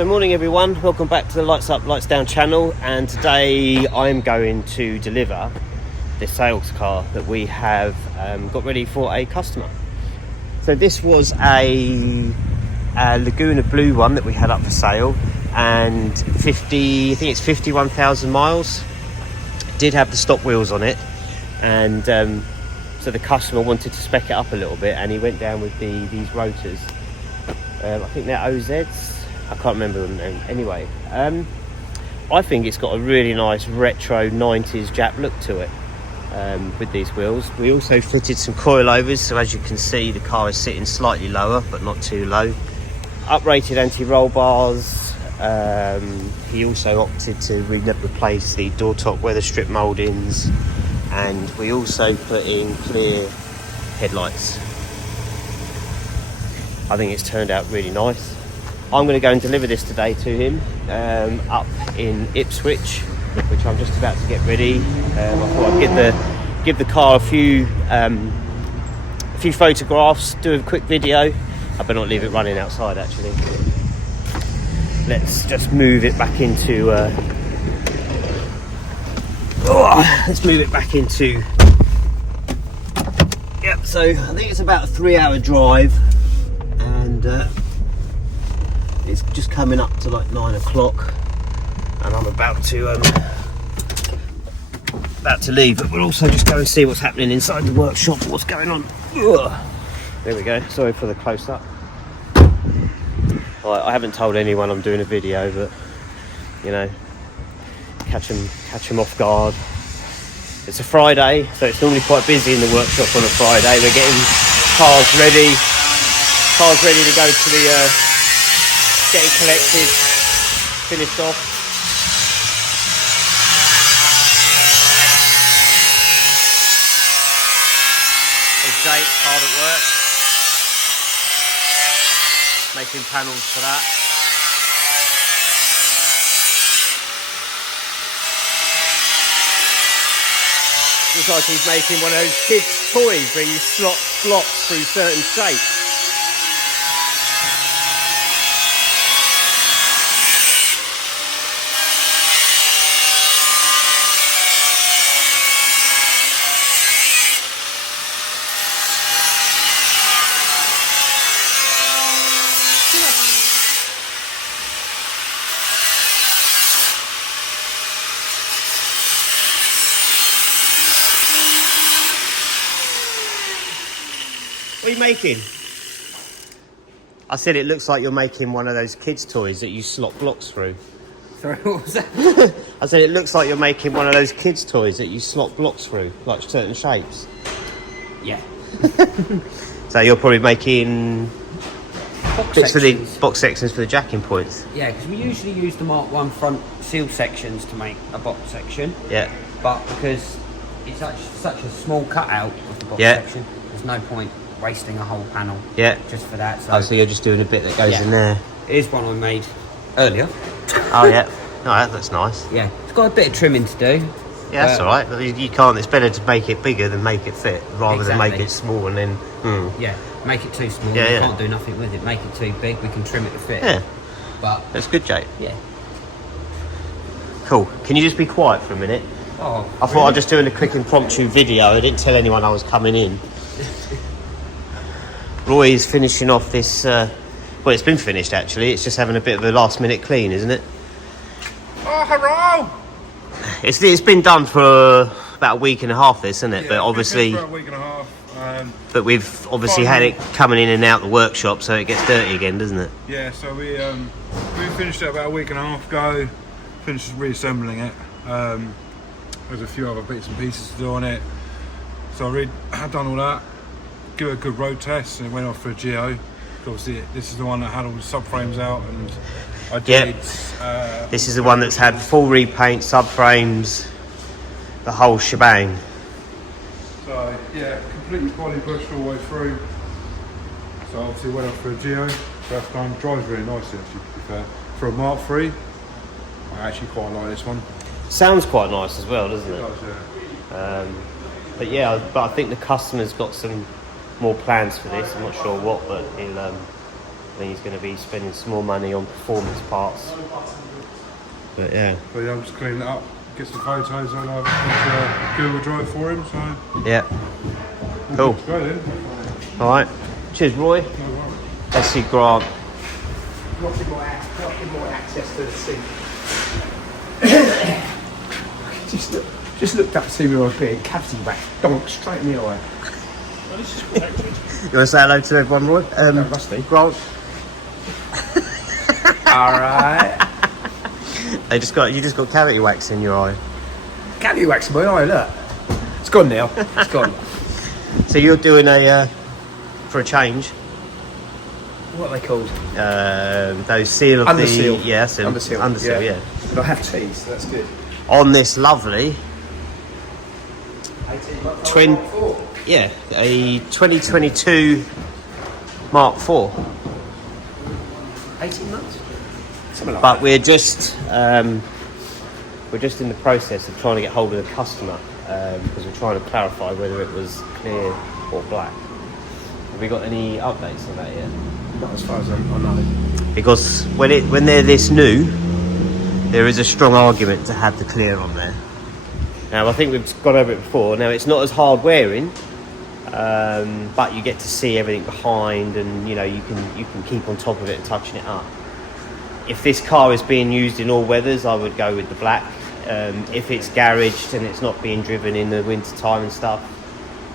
So morning everyone, welcome back to the Lights Up, Lights Down channel, and today I'm going to deliver the sales car that we have got ready for a customer. So this was a Laguna Blue one that we had up for sale, and I think it's 51,000 miles. It did have the stock wheels on it, and so the customer wanted to spec it up a little bit, and he went down with these rotors. I think they're OZs. I can't remember them anyway. I think it's got a really nice retro 90s Jap look to it with these wheels. We also fitted some coilovers, so as you can see the car is sitting slightly lower but not too low. Uprated anti-roll bars. He also opted to replace the door top weather strip mouldings, and we also put in clear headlights. I think it's turned out really nice. I'm going to go and deliver this today to him up in Ipswich, which I'm just about to get ready. I thought I'd give the car a few photographs, do a quick video. I better not leave it running outside actually. Let's just move it back into Yep, so I think it's about a 3-hour drive, and it's just coming up to like 9 o'clock, and I'm about to leave, but we'll also just go and see what's happening inside the workshop, what's going on. Ugh. There we go, sorry for the close-up. I haven't told anyone I'm doing a video, but you know, catch them off guard. It's a Friday, so it's normally quite busy in the workshop on a Friday. We're getting cars ready to go to the getting collected, finished off. There's Jake hard at work, making panels for that. Looks like he's making one of those kids' toys where you slot blocks through certain shapes. What are you making? I said it looks like you're making one of those kids' toys that you slot blocks through. Sorry, what was that? I said it looks like you're making one of those kids' toys that you slot blocks through, like certain shapes. Yeah. So you're probably making box sections for the jacking points. Yeah, because we usually use the Mark 1 front seal sections to make a box section. Yeah. But because it's such a small cutout of the box Yeah. section, there's no point wasting a whole panel. Yeah. Just for that. So you're just doing a bit that goes in there. Here's one I made earlier. Oh yeah. No, that's nice. Yeah. It's got a bit of trimming to do. Yeah, that's all right. You can't. It's better to make it bigger than make it fit, rather than make it small and then. Yeah. Make it too small. Yeah, you can't do nothing with it. Make it too big. We can trim it to fit. Yeah. But that's good, Jake. Yeah. Cool. Can you just be quiet for a minute? Oh. I thought I'd just do a quick impromptu video. I didn't tell anyone I was coming in. Roy is finishing off this. Well, it's been finished actually. It's just having a bit of a last-minute clean, isn't it? Oh, hurrah! It's been done for about a week and a half, this, isn't it? Yeah, but obviously, about a week and a half. but we've obviously had it coming in and out the workshop, so it gets dirty again, doesn't it? Yeah, so we finished it about a week and a half ago. Finished reassembling it. There's a few other bits and pieces to do on it. So I had done all that. Give it a good road test, and it went off for a Geo. Obviously, this is the one that had all the subframes out, and I did. This is the one that's had full repaint, subframes, the whole shebang. So yeah, completely body pushed all the way through. So obviously went off for a Geo. First time, drives really nicely actually, to be fair. For a Mark 3, I actually quite like this one. Sounds quite nice as well, doesn't it? It does, yeah. But yeah, I think the customer's got some more plans for this. I'm not sure what, but think he's going to be spending some more money on performance parts. But yeah. But yeah, I'm just cleaning it up, get some photos on Google Drive for him. So Yeah. Cool. go then. All right. Cheers, Roy. Let's see Grant. Not in more access to the sink. just looked up to see me on a bit, cavity back, donk straight in the eye. You want to say hello to everyone, Roy? Rusty. Grant. Alright. You just got cavity wax in your eye. Cavity wax in my eye, look. It's gone now. It's gone. So you're doing for a change. What are they called? Those seal of Underseal. the underseal, yeah. But I have teeth, so that's good. On this lovely 18 months. 20, yeah, a 2022 Mark IV. 18 months? Something like But that. we're just in the process of trying to get hold of the customer because we're trying to clarify whether it was clear or black. Have we got any updates on that yet? Not as far as I know. Because when they're this new, there is a strong argument to have the clear on there. Now I think we've gone over it before. Now it's not as hard wearing, but you get to see everything behind, and you can keep on top of it and touching it up. If this car is being used in all weathers, I would go with the black. If it's garaged and it's not being driven in the winter time and stuff,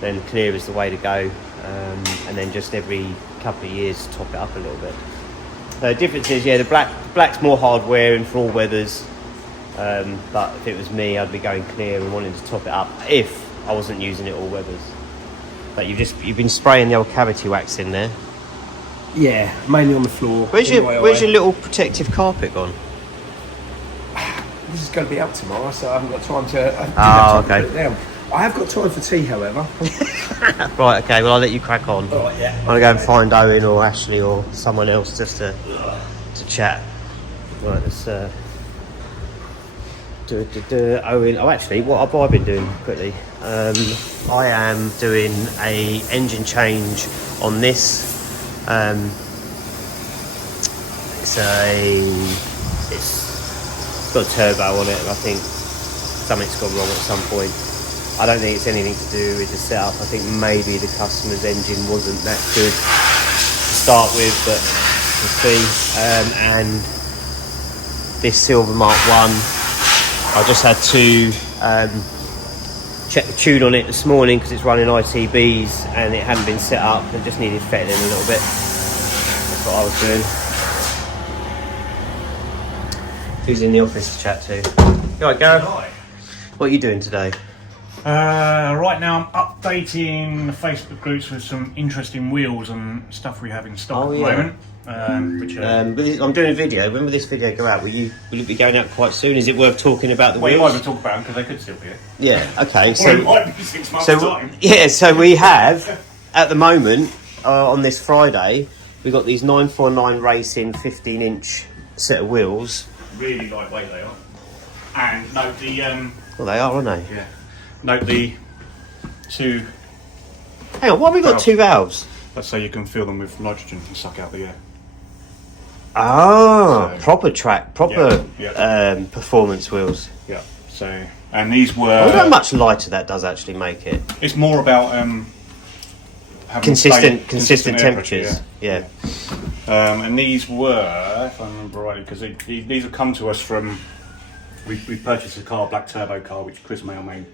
then clear is the way to go. And then just every couple of years top it up a little bit. The difference is, the black's more hard wearing for all weathers. But if it was me, I'd be going clear and wanting to top it up if I wasn't using it all weathers. But you've been spraying the old cavity wax in there. Yeah, mainly on the floor. Where's your little protective carpet gone? This is going to be out tomorrow, so I haven't got time to. Oh, okay. To put it down. I have got time for tea, however. Right, okay, well I'll let you crack on. All right, yeah. I'm going to go and find Owen or Ashley or someone else just to chat. Right, let's Owen. Oh, actually, what have I been doing quickly? I am doing a engine change on this. It's got a turbo on it, and I think something's gone wrong at some point. I don't think it's anything to do with the setup. I think maybe the customer's engine wasn't that good to start with, but we'll see. And this Silver Mark 1, I just had to check the tune on it this morning because it's running ITBs and it hadn't been set up. It just needed fettling a little bit. That's what I was doing. Who's in the office to chat to? You alright, Gareth? What are you doing today? Right now I'm updating the Facebook groups with some interesting wheels and stuff we have in stock at the moment. I'm doing a video. When will this video go out? Will it be going out quite soon? Is it worth talking about the Well, you wheels? might as well talk about them because they could still be it. Yeah, okay. Or it might be 6 months time. Yeah, so we have, at the moment, on this Friday, we've got these 949 Racing 15-inch set of wheels. Really lightweight they are. And note the Well, they are, aren't they? yeah. Note the two. Hang on, why have we got Valves. two valves? That's so you can fill them with nitrogen and suck out the air. Oh, So- proper Yeah. performance wheels. Yeah. So and these I wonder how were. much lighter that does actually make it. It's more about having Consistent air pressure, temperatures. Yeah. And these were, if I remember rightly, because these have come to us from. We purchased a car, black turbo car, which Chris may or may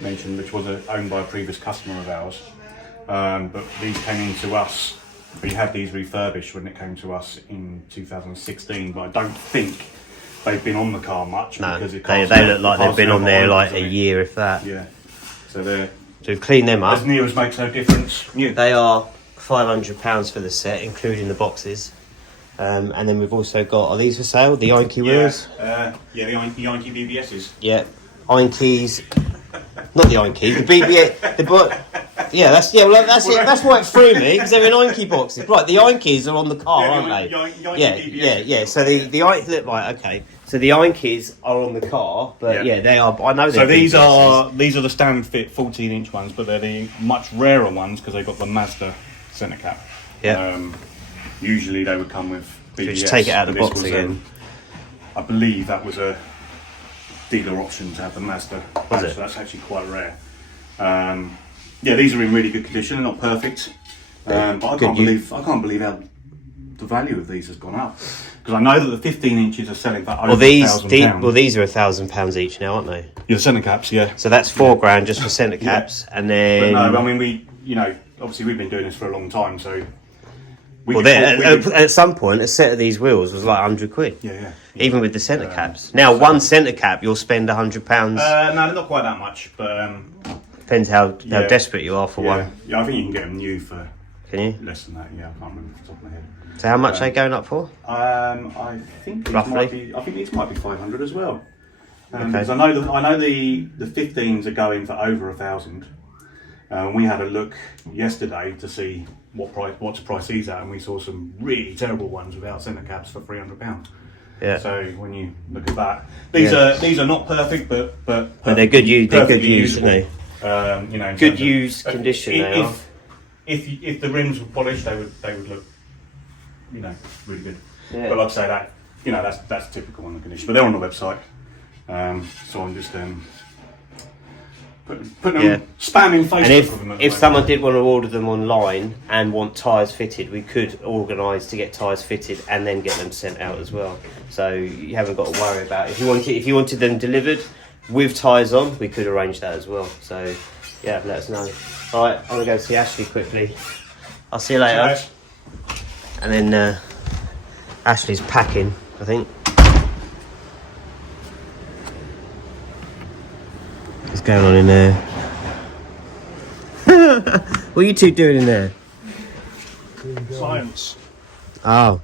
mention, which was owned by a previous customer of ours. But these came into us. We had these refurbished when it came to us in 2016. But I don't think they've been on the car much No, because it they look like they've been on there like a year, if that. Yeah. So they're So we've cleaned them up. as near as makes no difference. New. They are £500 for the set, including the boxes. And then we've also got, are these for sale? The Yankee wheels? The Yankee BBSs. Yeah. Yankees. Not the Yankee, the BBS. That's it. That's why it threw me, because they're in Yankee boxes. Right, the Yankees are on the car, aren't they? Yeah. So the Yankees, right, okay. So the Yankees are on the car, but they are. I know they're. So these BBSs. are the standard fit 14-inch ones, but they're the much rarer ones because they've got the Mazda centre cap. Yeah. Usually they would come with BBS. Just take it out of the but box this was, again. I believe that was a dealer option to have the Mazda. Was it? So that's actually quite rare. Yeah, these are in really good condition. They're not perfect, but I can't believe how the value of these has gone up. Because I know that the 15 inches are selling for over £1,000. Well, these are £1,000 each now, aren't they? Yeah, the centre caps, yeah. So that's £4,000 just for centre caps, and then. But no, I mean obviously we've been doing this for a long time, so. At some point, a set of these wheels was like £100. Yeah. Even with the centre caps. Now, one centre cap, you'll spend £100. No, not quite that much, but depends how desperate you are for one. Yeah, I think you can get them new for. Can you? Less than that. Yeah, I can't remember off the top of my head. So how much are they going up for? I think Roughly? I think these might be 500 as well. Okay. Because I know the 15s are going for over 1,000. We had a look yesterday to see what to price these at, and we saw some really terrible ones without centre caps for £300. Yeah. So when you look at that, these are not perfect, but they're good use. They're good use, aren't they? Good use condition. They are. If the rims were polished, they would look, really good. Yeah. But like I say, that's typical on the condition. But they're on the website, so I'm just putting them spamming Facebook. And with them if someone did want to order them online and want tyres fitted, we could organise to get tyres fitted and then get them sent out as well. So you haven't got to worry about it. If you wanted them delivered with tyres on, we could arrange that as well. So yeah, let us know. All right, I'm gonna go see Ashley quickly. I'll see you later. Cheers. And then Ashley's packing, I think. What's going on in there? What are you two doing in there? Science. Oh,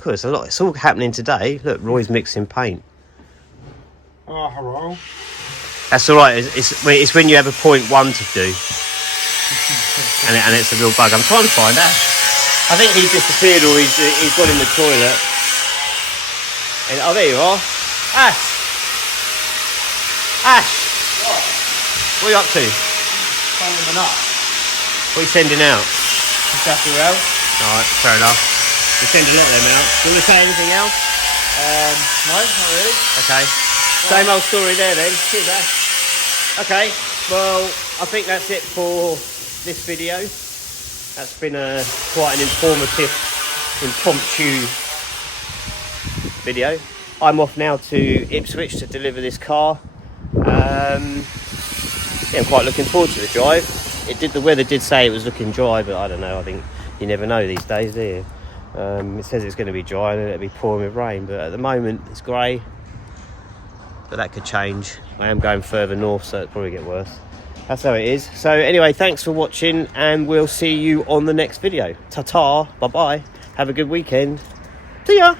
cool. It's a lot. It's all happening today. Look, Roy's mixing paint. Oh, hello. That's all right. It's when you have a .1 to do, and it's a real bug. I'm trying to find Ash. I think he disappeared, or he's gone in the toilet. And, oh, there you are, Ash. Ash. What are you up to? Finding them up. What are you sending out? Exactly well. Alright, fair enough. We send a lot of them out. Do you want to say anything else? No, not really. Okay. Same old story there then. Cheers, Ash. Okay, well, I think that's it for this video. That's been quite an informative, impromptu video. I'm off now to Ipswich to deliver this car. Yeah, I'm quite looking forward to the drive. The weather did say it was looking dry, but I don't know. I think you never know these days, do you? It says it's going to be dry and it'll be pouring with rain, but at the moment it's grey. But that could change. I am going further north, so it'll probably get worse. That's how it is. So anyway, thanks for watching, and we'll see you on the next video. Ta-ta, bye-bye. Have a good weekend. See ya.